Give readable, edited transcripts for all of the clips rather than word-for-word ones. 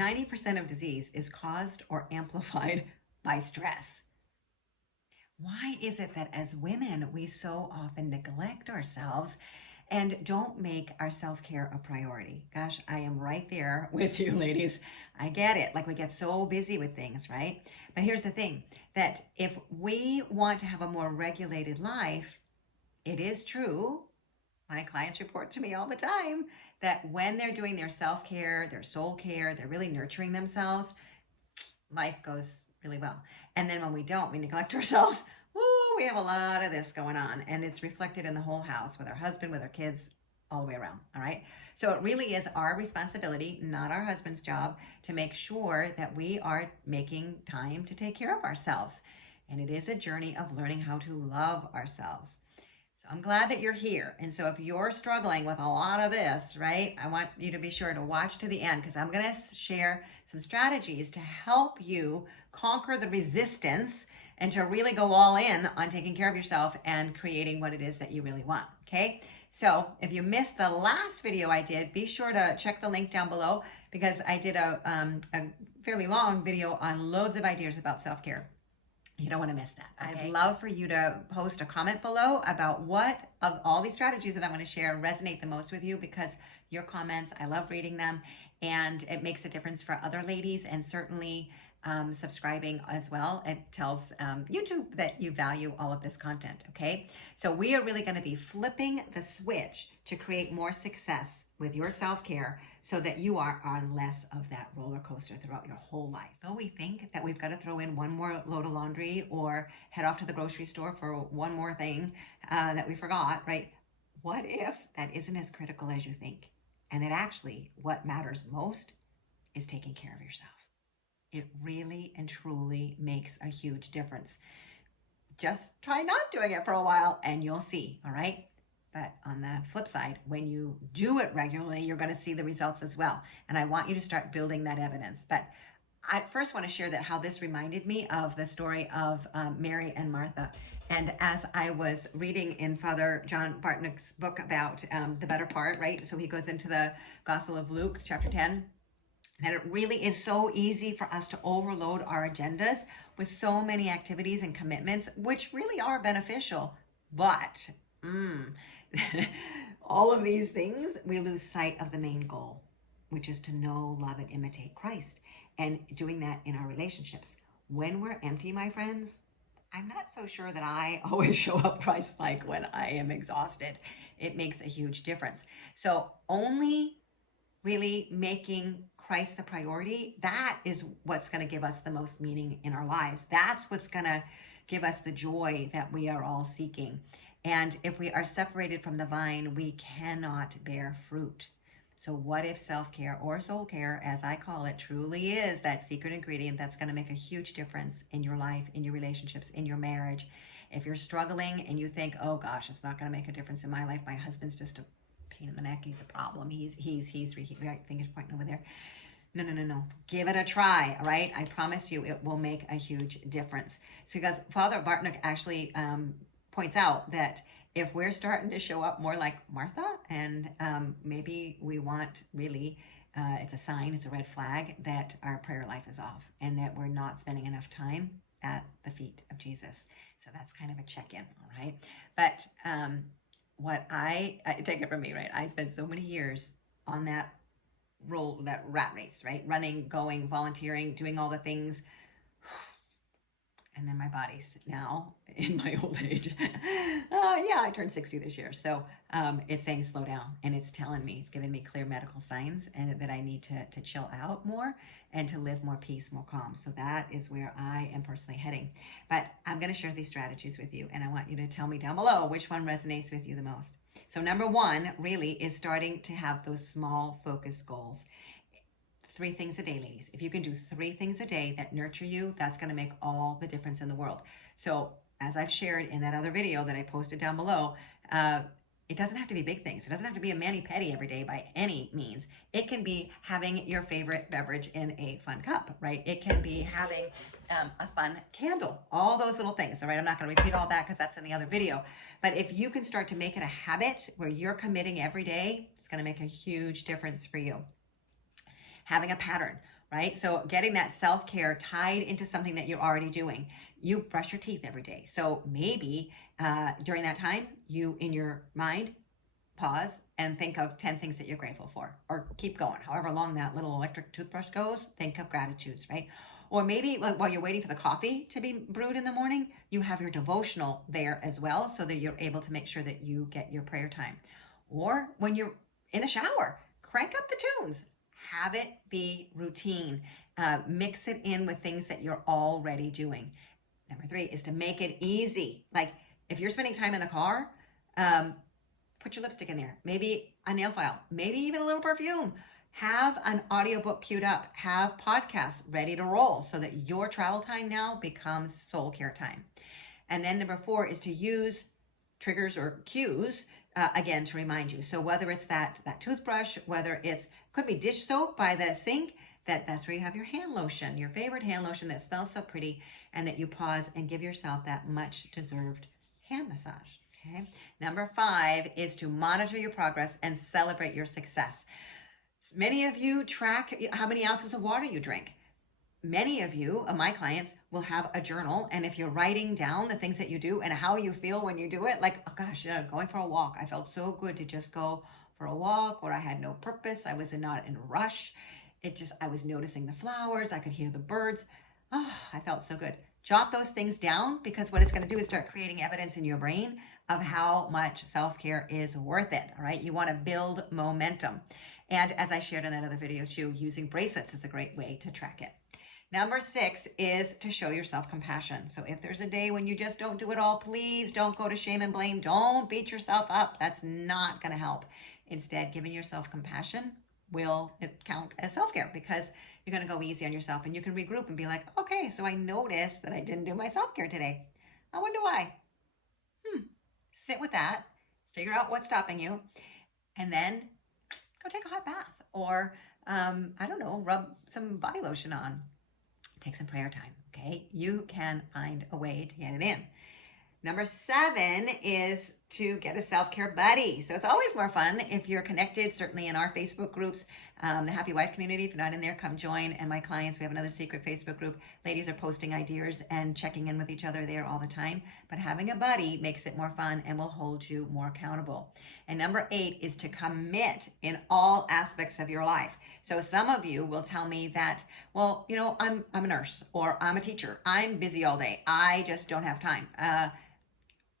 90% of disease is caused or amplified by stress. Why is it that as women, we so often neglect ourselves and don't make our self-care a priority? Gosh, I am right there with you, ladies. I get it. Like, we get so busy with things, right? But here's the thing, that if we want to have a more regulated life, it is true, my clients report to me all the time, that when they're doing their self-care, their soul care, they're really nurturing themselves, life goes really well. And then when we don't, we neglect ourselves, woo, we have a lot of this going on, and it's reflected in the whole house, with our husband, with our kids, all the way around. All right. So it really is our responsibility, not our husband's job, to make sure that we are making time to take care of ourselves. And it is a journey of learning how to love ourselves. So I'm glad that you're here. And so if you're struggling with a lot of this, right, I want you to be sure to watch to the end, because I'm going to share some strategies to help you conquer the resistance and to really go all in on taking care of yourself and creating what it is that you really want. Okay. So if you missed the last video I did, be sure to check the link down below, because I did a fairly long video on loads of ideas about self-care. You don't want to miss that. Okay? I'd love for you to post a comment below about what of all these strategies that I'm going to share resonate the most with you, because your comments, I love reading them, and it makes a difference for other ladies, and certainly subscribing as well. It tells YouTube that you value all of this content, okay? So we are really going to be flipping the switch to create more success with your self-care, so that you are on less of that roller coaster throughout your whole life. Though we think that we've got to throw in one more load of laundry or head off to the grocery store for one more thing that we forgot, right? What if that isn't as critical as you think? And that actually what matters most is taking care of yourself. It really and truly makes a huge difference. Just try not doing it for a while and you'll see, all right? But on the flip side, when you do it regularly, you're going to see the results as well. And I want you to start building that evidence. But I first want to share that how this reminded me of the story of Mary and Martha. And as I was reading in Father John Bartnick's book about the better part, right? So he goes into the Gospel of Luke, chapter 10. And it really is so easy for us to overload our agendas with so many activities and commitments, which really are beneficial. But all of these things, we lose sight of the main goal, which is to know, love, and imitate Christ. And doing that in our relationships. When we're empty, my friends, I'm not so sure that I always show up Christ-like when I am exhausted. It makes a huge difference. So only really making Christ the priority, that is what's going to give us the most meaning in our lives. That's what's going to give us the joy that we are all seeking. And if we are separated from the vine, we cannot bear fruit. So what if self-care, or soul care, as I call it, truly is that secret ingredient that's going to make a huge difference in your life, in your relationships, in your marriage? If you're struggling and you think, oh gosh, it's not going to make a difference in my life, my husband's just a pain in the neck, he's a problem, he's right, fingers pointing over there. No. Give it a try, all right? I promise you it will make a huge difference. So because Father Bartnick actually points out that if we're starting to show up more like Martha, and maybe we want really, it's a sign, it's a red flag that our prayer life is off and that we're not spending enough time at the feet of Jesus. So that's kind of a check-in, all right? But what I take it from me, right? I spent so many years on that role, that rat race, right? Running, going, volunteering, doing all the things. And then my body's now in my old age. Yeah, I turned 60 this year. So it's saying slow down, and it's telling me, it's giving me clear medical signs, and that I need to chill out more and to live more peace, more calm. So that is where I am personally heading. But I'm going to share these strategies with you, and I want you to tell me down below which one resonates with you the most. So number one really is starting to have those small focused goals. 3 things a day, ladies. If you can do 3 things a day that nurture you, that's going to make all the difference in the world. So as I've shared in that other video that I posted down below, it doesn't have to be big things. It doesn't have to be a mani-pedi every day by any means. It can be having your favorite beverage in a fun cup, right? It can be having a fun candle, all those little things, all right? I'm not going to repeat all that because that's in the other video. But if you can start to make it a habit where you're committing every day, it's going to make a huge difference for you. Having a pattern. right? So getting that self-care tied into something that you're already doing. You brush your teeth every day. So maybe during that time, you, in your mind, pause and think of 10 things that you're grateful for, or keep going. However long that little electric toothbrush goes, think of gratitudes, right? Or maybe while you're waiting for the coffee to be brewed in the morning, you have your devotional there as well, so that you're able to make sure that you get your prayer time. Or when you're in the shower, crank up the tunes. Have it be routine. Mix it in with things that you're already doing. Number 3 is to make it easy. Like if you're spending time in the car, put your lipstick in there, maybe a nail file, maybe even a little perfume. Have an audiobook queued up, have podcasts ready to roll so that your travel time now becomes soul care time. And then number 4 is to use triggers or cues again to remind you. So whether it's that toothbrush, whether it's could be dish soap by the sink, that's where you have your hand lotion, your favorite hand lotion that smells so pretty, and that you pause and give yourself that much deserved hand massage. Okay. Number 5 is to monitor your progress and celebrate your success. Many of you track how many ounces of water you drink. Many of you, my clients, will have a journal, and if you're writing down the things that you do and how you feel when you do it, like, oh gosh, going for a walk, I felt so good to just go for a walk, or I had no purpose, I was not in a rush, I was noticing the flowers, I could hear the birds, oh, I felt so good. Jot those things down, because what it's going to do is start creating evidence in your brain of how much self-care is worth it. All right, you want to build momentum, and as I shared in that other video too, using bracelets is a great way to track it. Number 6 is to show yourself compassion. So if there's a day when you just don't do it all, please don't go to shame and blame. Don't beat yourself up. That's not going to help. Instead, giving yourself compassion will count as self-care, because you're going to go easy on yourself, and you can regroup and be like, okay, so I noticed that I didn't do my self-care today. I wonder why. Sit with that, figure out what's stopping you, and then go take a hot bath, or I don't know, rub some body lotion on. Take some prayer time, okay? You can find a way to get it in. Number 7 is to get a self-care buddy. So it's always more fun if you're connected, certainly in our Facebook groups, the Happy Wife community. If you're not in there, come join. And my clients, we have another secret Facebook group. Ladies are posting ideas and checking in with each other there all the time. But having a buddy makes it more fun and will hold you more accountable. And number 8 is to commit in all aspects of your life. So some of you will tell me that, well, you know, I'm a nurse, or I'm a teacher. I'm busy all day. I just don't have time.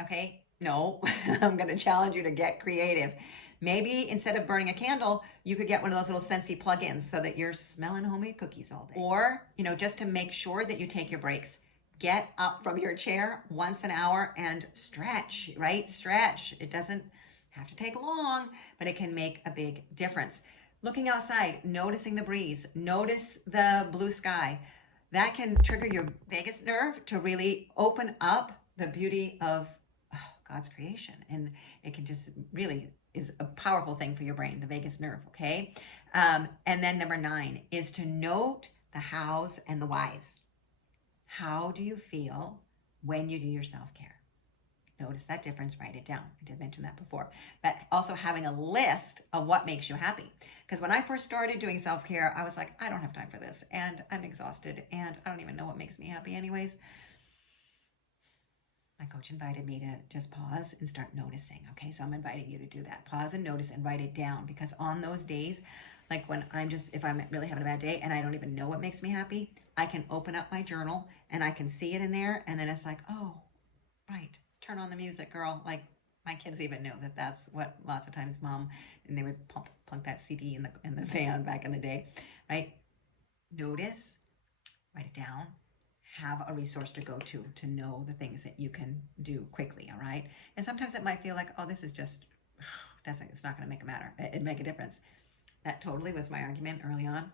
Okay, no, I'm going to challenge you to get creative. Maybe instead of burning a candle, you could get one of those little Scentsy plugins so that you're smelling homemade cookies all day. Or, you know, just to make sure that you take your breaks, get up from your chair once an hour and stretch, right? Stretch. It doesn't have to take long, but it can make a big difference. Looking outside, noticing the breeze, notice the blue sky. That can trigger your vagus nerve to really open up the beauty of God's creation. And it can just really is a powerful thing for your brain, the vagus nerve, okay? And then number 9 is to note the hows and the whys. How do you feel when you do your self-care? Notice that difference, write it down. I did mention that before. But also having a list of what makes you happy. Because when I first started doing self-care, I was like, I don't have time for this, and I'm exhausted, and I don't even know what makes me happy anyways. My coach invited me to just pause and start noticing. Okay, so I'm inviting you to do that. Pause and notice and write it down, because on those days, like when if I'm really having a bad day and I don't even know what makes me happy, I can open up my journal and I can see it in there, and then it's like, oh, right, turn on the music, girl. Like my kids even know that that's what lots of times mom, and they would plunk that CD in the van back in the day, right? Notice, write it down, have a resource to go to know the things that you can do quickly, all right? And sometimes it might feel like, oh, this is just, it's not going to make a difference. That totally was my argument early on.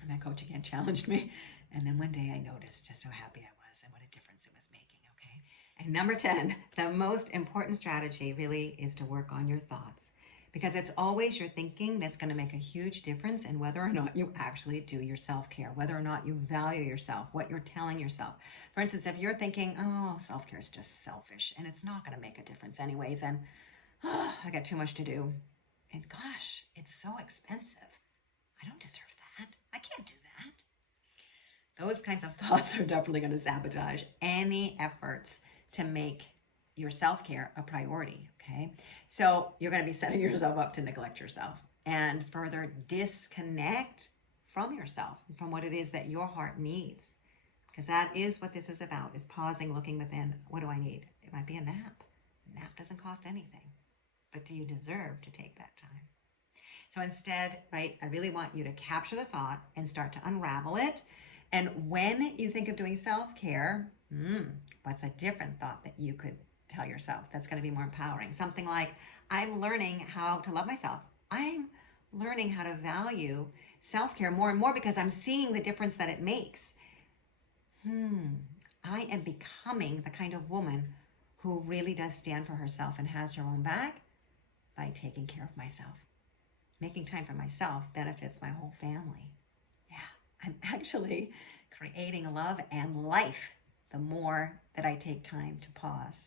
And my coach again challenged me. And then one day I noticed just how happy I was and what a difference it was making, okay? And number 10, the most important strategy really is to work on your thoughts. Because it's always your thinking that's going to make a huge difference in whether or not you actually do your self-care, whether or not you value yourself, what you're telling yourself. For instance, if you're thinking, oh, self-care is just selfish and it's not going to make a difference anyways, and oh, I got too much to do, and gosh, it's so expensive. I don't deserve that. I can't do those kinds of thoughts are definitely going to sabotage any efforts to make your self-care a priority. Okay, so you're going to be setting yourself up to neglect yourself and further disconnect from yourself, from what it is that your heart needs, because that is what this is about, is pausing, looking within. What do I need? It might be a nap. A nap doesn't cost anything, but do you deserve to take that time? So instead, right, I really want you to capture the thought and start to unravel it. And when you think of doing self-care, what's a different thought that you could tell yourself that's going to be more empowering? Something like, I'm learning how to love myself. I'm learning how to value self-care more and more because I'm seeing the difference that it makes. I am becoming the kind of woman who really does stand for herself and has her own back by taking care of myself. Making time for myself benefits my whole family. Yeah, I'm actually creating love and life the more that I take time to pause.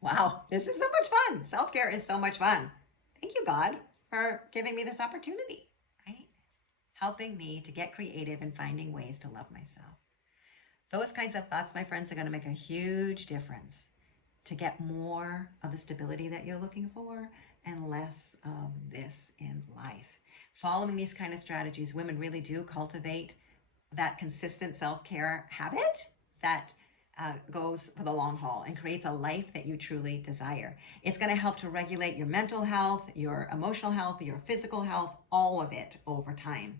Wow, this is so much fun. Self-care is so much fun. Thank you, God, for giving me this opportunity, right? Helping me to get creative and finding ways to love myself. Those kinds of thoughts, my friends, are going to make a huge difference to get more of the stability that you're looking for and less of this in life. Following these kind of strategies, women really do cultivate that consistent self-care habit that goes for the long haul and creates a life that you truly desire. It's going to help to regulate your mental health, your emotional health, your physical health, all of it over time.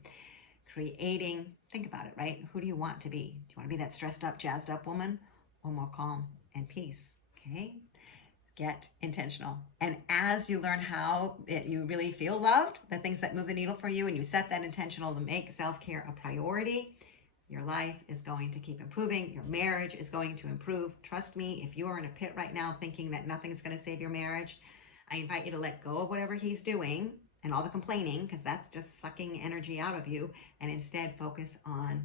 Creating, think about it, right? Who do you want to be? Do you want to be that stressed up, jazzed up woman, or more calm and peace? Okay? Get intentional. And as you learn how you really feel loved, the things that move the needle for you, and you set that intentional to make self-care a priority, your life is going to keep improving. Your marriage is going to improve. Trust me, if you are in a pit right now thinking that nothing is going to save your marriage, I invite you to let go of whatever he's doing and all the complaining, because that's just sucking energy out of you, and instead focus on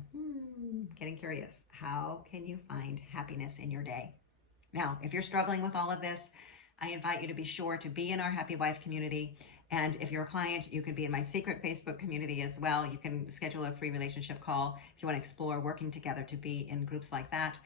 getting curious. How can you find happiness in your day? Now, if you're struggling with all of this, I invite you to be sure to be in our Happy Wife community. And if you're a client, you can be in my secret Facebook community as well. You can schedule a free relationship call if you want to explore working together to be in groups like that.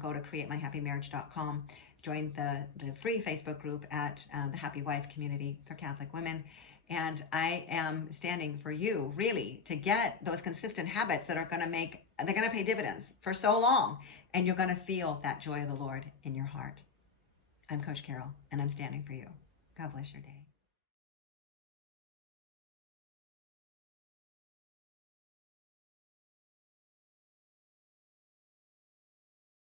Go to createmyhappymarriage.com. Join the free Facebook group at the Happy Wife community for Catholic women. And I am standing for you, really, to get those consistent habits that are going to pay dividends for so long. And you're going to feel that joy of the Lord in your heart. I'm Coach Carol, and I'm standing for you. God bless your day.